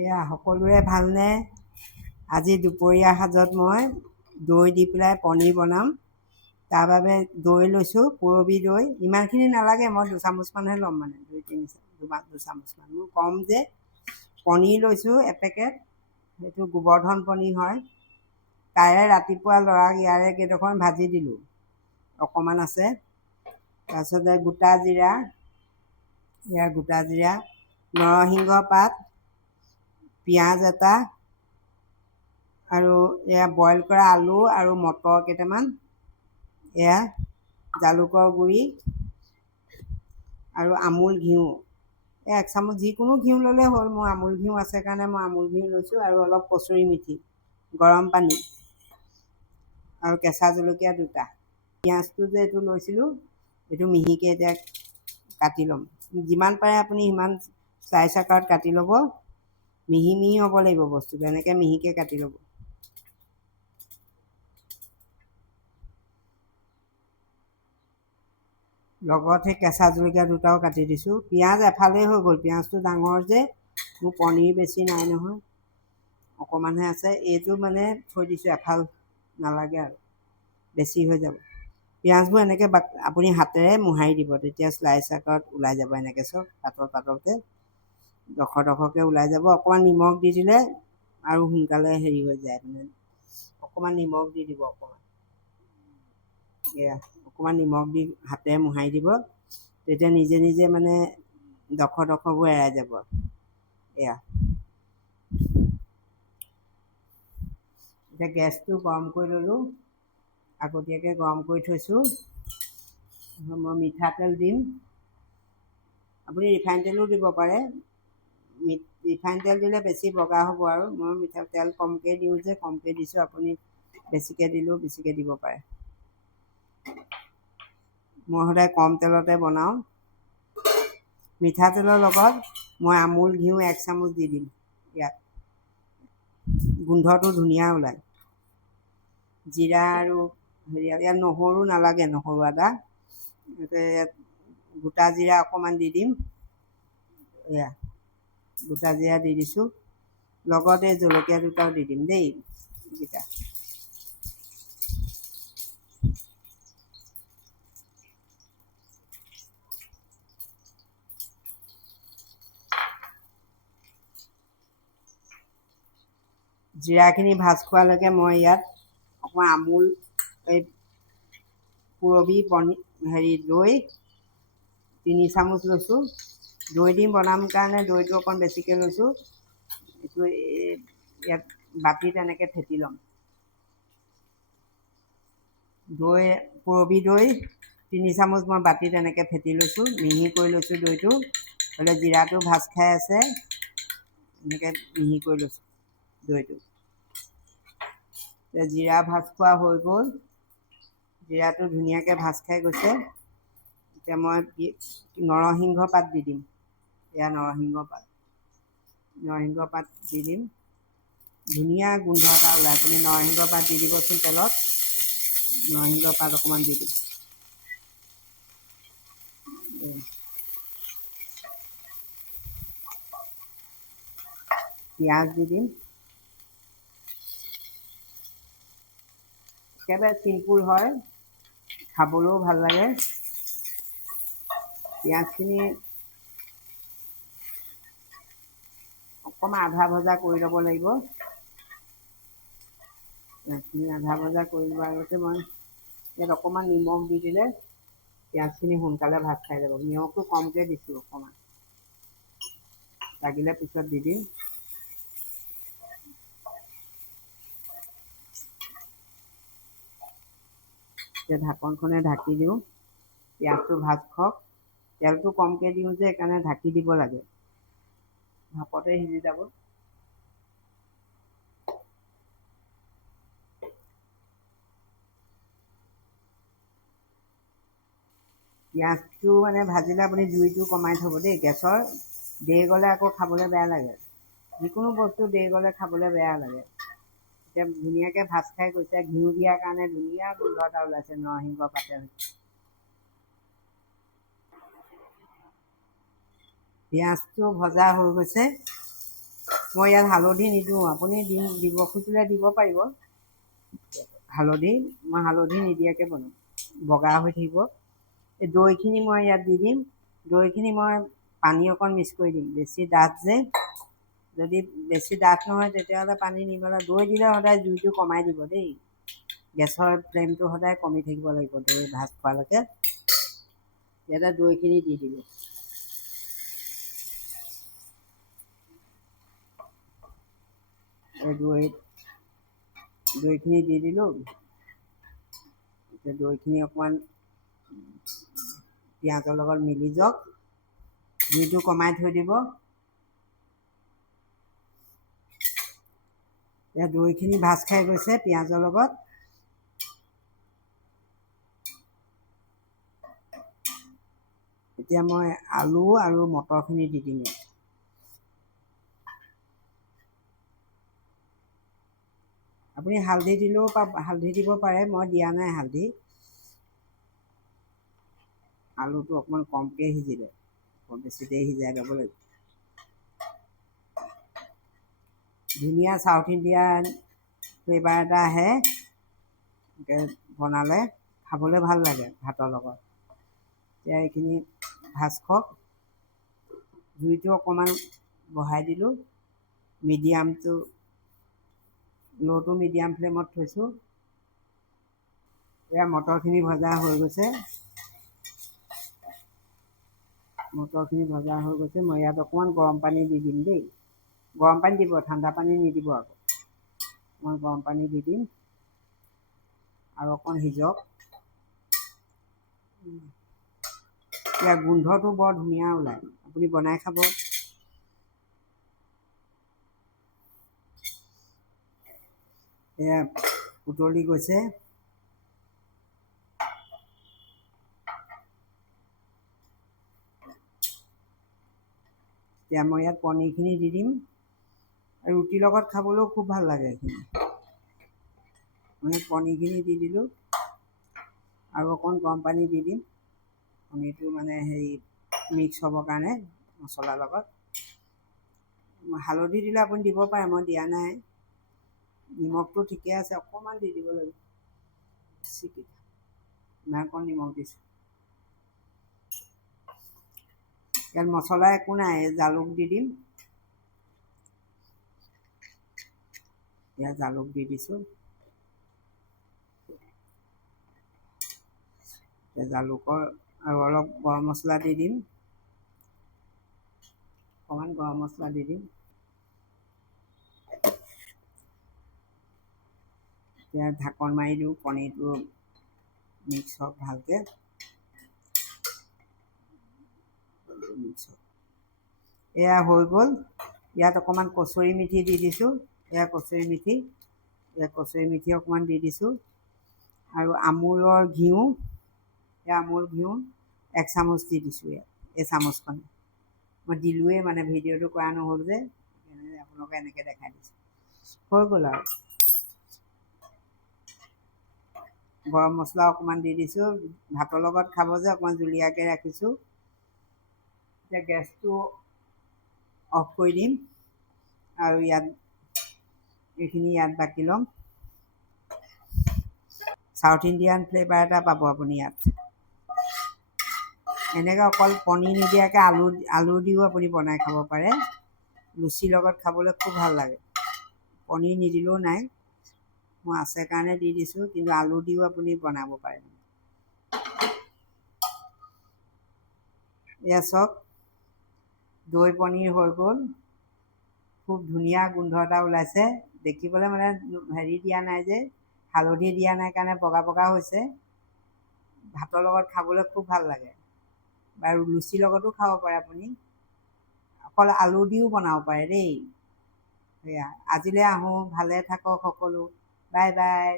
এয়া সকলোৰে ভালনে? আজি দুপৰীয়া সাজত মই দৈ দি পেলাই পনীৰ বনাম। তাৰ বাবে দৈ লৈছোঁ, পুৰবী দৈ। ইমানখিনি নালাগে, মই 2 চামুচমানহে ল'ম, মানে 2 চামুচমান। মোৰ কম যে। পনীৰ লৈছোঁ এপেকেট, সেইটো গোবৰ্ধন পনীৰ হয়। তাৰে ৰাতিপুৱা ল'ৰাক ইয়াৰে কেইডোখৰমান ভাজি দিলোঁ, অকণমান আছে। তাৰপিছতে গোটা জিৰা, নৰসিংহ পাত, পিঁয়াজ এটা, আৰু এয়া বইল কৰা আলু আৰু মটৰ কেইটামান, এয়া জালুকৰ গুড়ি আৰু আমুল ঘিউ। 1 চামুচ, যিকোনো ঘিউ ল'লে হ'ল। মোৰ আমুল ঘিউ আছে কাৰণে মই আমুল ঘিউ লৈছোঁ। আৰু অলপ কচুৰি মেথি, গৰম পানী আৰু কেঁচা জলকীয়া 2টা। পিঁয়াজটো যে এইটো লৈছিলোঁ, এইটো মিহিকৈ এতিয়া কাটি ল'ম। যিমান পাৰে আপুনি সিমান স্লাইচ আকাৰত কাটি ল'ব। মিহি মিহি হ'ব লাগিব বস্তুটো, এনেকৈ মিহিকৈ কাটি ল'ব। লগত সেই কেঁচা জলকীয়া 2টাও কাটি দিছোঁ। পিঁয়াজ এফালেই হৈ গ'ল, পিঁয়াজটো ডাঙৰ যে। মোৰ পনীৰ বেছি নাই নহয়, অকণমানহে আছে। এইটো মানে থৈ দিছোঁ, এফাল নালাগে আৰু, বেছি হৈ যাব। পিঁয়াজবোৰ এনেকৈ আপুনি হাতেৰে মোহাৰি দিব, তেতিয়া স্লাইচ আকাৰত ওলাই যাব। এনেকৈ চব পাতল পাতলকৈ, ডখৰকৈ ওলাই যাব। অকণমান নিমখ দি দিলে আৰু সোনকালে হেৰি হৈ যায়। মানে অকণমান নিমখ দি দিব, অকণমান নিমখ দি হাতেৰে মোহাৰি দিব, তেতিয়া নিজে নিজে মানে ডখৰবোৰ এৰাই যাব। এয়া এতিয়া গেছটো গৰম কৰি ল'লোঁ, আগতীয়াকৈ গৰম কৰি থৈছোঁ। মই মিঠাতেল দিম, আপুনি ৰিফাইন তেলো দিব পাৰে। ৰিফাইন তেল দিলে বেছি বগা হ'ব। আৰু মই মিঠাতেল কমকৈ দিওঁ যে, কমকৈ দিছোঁ। আপুনি বেছিকৈ দিলেও বেছিকৈ দিব পাৰে। মই সদায় কম তেলতে বনাওঁ। মিঠাতেলৰ লগত মই আমুল ঘিউ 1 চামুচ দি দিম ইয়াত, গোন্ধটো ধুনীয়া ওলায়। জিৰা আৰু ইয়াত নহৰু নালাগে, নহৰু আদা। ইয়াত গোটা জিৰা অকণমান দি দিম। এয়া গোটা জিৰা দি দিছোঁ, লগতে জলকীয়া 2টাও দি দিম দেই। এইকেইটা জিৰাখিনি ভাজ খোৱালৈকে মই ইয়াত অকণমান আমুল, এই পুৰবী দৈ 3 চামুচ লৈছোঁ। দৈ দি বনাম কাৰণে দৈটো অকণ বেছিকৈ লৈছোঁ। এইটো ইয়াত বাতিত এনেকৈ ফেটি ল'ম। পুৰবী দৈ 3 চামুচ মই বাতিত এনেকৈ ফেটি লৈছোঁ, মিহি কৰি লৈছোঁ দৈটো। হ'লে জিৰাটো ভাজ খাই আছে, এনেকৈ মিহি কৰি লৈছোঁ দৈটো। জিৰা ভাজ খোৱা হৈ গ'ল, জিৰাটো ধুনীয়াকৈ ভাজ খাই গৈছে। এতিয়া মই নৰসিংহ পাত দি দিম। এয়া নৰসিংহ পাত দি দিম। ধুনীয়া গোন্ধ এটা ওলায়। আপুনি নৰসিংহ পাত দি দিবচোন তেলত। নৰসিংহ পাত অকণমান দি দিম। পিঁয়াজ দি দিম। একেবাৰে চিম্পুল হয়, খাবলৈও ভাল লাগে। পিঁয়াজখিনি অকণমান আধা ভজা কৰি ল'ব লাগিব। পিঁয়াজখিনি আধা ভজা কৰি লোৱাৰ আগতে মই ইয়াত অকণমান নিমখ দি দিলে পিঁয়াজখিনি সোনকালে ভাজ খাই যাব। নিমখটো কমকৈ দিছোঁ, অকণমান লাগিলে পিছত দি দিম। এতিয়া ঢাকনখনে ঢাকি দিওঁ, পিঁয়াজটো ভাজ খাওক। তেলটো কমকৈ দিওঁ যে, সেইকাৰণে ঢাকি দিব লাগে, ভাপতে সিজি যাব। পিঁয়াজটো মানে ভাজিলে আপুনি জুইটো কমাই থ'ব দেই গেছৰ। দেৰি গ'লে আকৌ খাবলৈ বেয়া লাগে। যিকোনো বস্তু দেৰি গ'লে খাবলৈ বেয়া লাগে। এতিয়া ধুনীয়াকৈ ভাজ খাই গৈছে, ঘিউ দিয়াৰ কাৰণে ধুনীয়া গোন্ধ এটা ওলাইছে নৰসিংহ পাতে। পিঁয়াজটো ভজা হৈ গৈছে, মই ইয়াত হালধি নিদিওঁ, আপুনি দিব খুজিলে দিব পাৰিব হালধি। মই হালধি নিদিয়াকৈ বনাওঁ, বগা হৈ থাকিব। এই দৈখিনি মই ইয়াত দি দিম। দৈখিনি মই পানী অকণ মিক্স কৰি দিম, বেছি ডাঠ যে। যদি বেছি ডাঠ নহয় তেতিয়াহ'লে পানী নিবলৈ, দৈ দিলে সদায় জুইটো কমাই দিব দেই। গেছৰ ফ্লেমটো সদায় কমি থাকিব লাগিব দৈ ভাজ খোৱালৈকে। ইয়াতে দৈখিনি দি দিলোঁ। এই দৈখিনি দি দিলোঁ। এতিয়া দৈখিনি অকণমান পিঁয়াজৰ লগত মিলি যাওক, জুইটো কমাই থৈ দিব। এতিয়া দৈখিনি ভাজ খাই গৈছে পিঁয়াজৰ লগত। এতিয়া মই আলু আৰু মটৰখিনি দি দিম ইয়াত। আপুনি হালধি দিলেও হালধি দিব পাৰে, মই দিয়া নাই হালধি। আলুটো অকণমান কমকৈ সিজিলে, বেছি দেৰি সিজাই ল'ব লাগিব। ধুনীয়া চাউথ ইণ্ডিয়ান ফ্লেভাৰ এটা আহে বনালে, খাবলৈ ভাল লাগে ভাতৰ লগত। এতিয়া এইখিনি ভাজ খওক। জুইটো অকণমান বঢ়াই দিলোঁ, ল' টু মিডিয়াম ফ্লেমত থৈছোঁ। এয়া মটৰখিনি ভজা হৈ গৈছে। মটৰখিনি ভজা হৈ গৈছে। মই ইয়াত অকণমান গৰম পানী দি দিম দেই। গৰম পানী দিব, ঠাণ্ডা পানী নিদিব আকৌ। মই গৰম পানী দি দিম আৰু অকণ সিজক। ইয়াৰ গোন্ধটো বৰ ধুনীয়া ওলায়, আপুনি বনাই খাব। এয়া উতলি গৈছে। এতিয়া মই ইয়াত পনীৰখিনি দি দিম। আৰু ৰুটিৰ লগত খাবলৈও খুব ভাল লাগে এইখিনি। মই পনীৰখিনি দি দিলোঁ আৰু অকণ গৰম পানী দি দিম, পনীৰটো মানে মিক্স হ'বৰ কাৰণে মছলাৰ লগত। হালধি দিলে আপুনি দিব পাৰে, মই দিয়া নাই। নিমখটো ঠিকে আছে, অকণমান দি দিব লাগিব, ইমান অকণ নিমখ দিছোঁ। ইয়াত মছলা একো নাই, জালুক দি দিম। ইয়াত জালুক দি দিছোঁ। জালুকৰ আৰু অলপ গৰম মছলা দি দিম, অকণমান গৰম মছলা দি দিম। এতিয়া ঢাকন মাৰি দিওঁ, পনীৰটো মিক্স হওক ভালকৈ। এয়া হৈ গ'ল। ইয়াত অকণমান কচুৰি মেথি দি দিছোঁ। এয়া কচুৰি মেথি, অকণমান দি দিছোঁ। আৰু আমুলৰ ঘিউ, আমুল ঘিউ 1 চামুচ দি দিছোঁ ইয়াত, এই চামুচখনে। মই দিলোঁৱেই, মানে ভিডিঅ'টো কৰা নহ'ল যে, আপোনালোকে এনেকৈ দেখাই দিছোঁ। হৈ গ'ল আৰু। গৰম মছলা অকণমান দি দিছোঁ, ভাতৰ লগত খাব যে অকণমান জুলীয়াকৈ ৰাখিছোঁ। এতিয়া গেছটো অফ কৰি দিম আৰু এইখিনি ইয়াত বাকি ল'ম। চাউথ ইণ্ডিয়ান ফ্লেভাৰ এটা পাব আপুনি ইয়াত। এনেকৈ অকল পনীৰ নিদিয়াকৈ আলু দিও আপুনি বনাই খাব পাৰে। লুচিৰ লগত খাবলৈ খুব ভাল লাগে। পনীৰ নিদিলেও নাই, মই আছে কাৰণে দি দিছোঁ, কিন্তু আলু দিও আপুনি বনাব পাৰে। এয়া চাওক, দৈ পনীৰ হৈ গ'ল। খুব ধুনীয়া গোন্ধ এটা ওলাইছে। দেখিবলৈ মানে দিয়া নাই যে, হালধি দিয়া নাই কাৰণে বগা বগা হৈছে। ভাতৰ লগত খাবলৈ খুব ভাল লাগে, বাৰু লুচিৰ লগতো খাব পাৰে আপুনি। অকল আলু দিও বনাব পাৰে দেই। সেয়া আজিলৈ আহোঁ, ভালে থাকক সকলো। Bye bye.